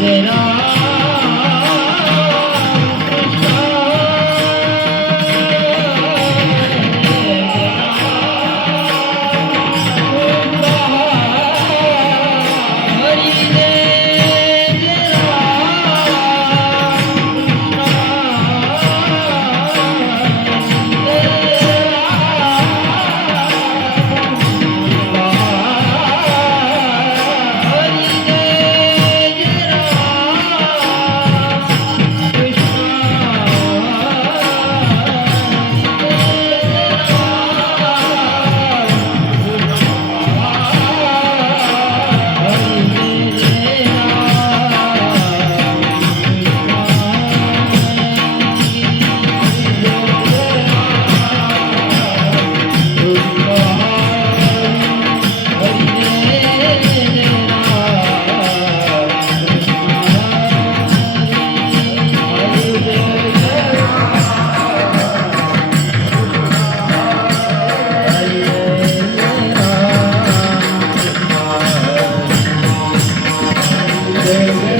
that on. Amen.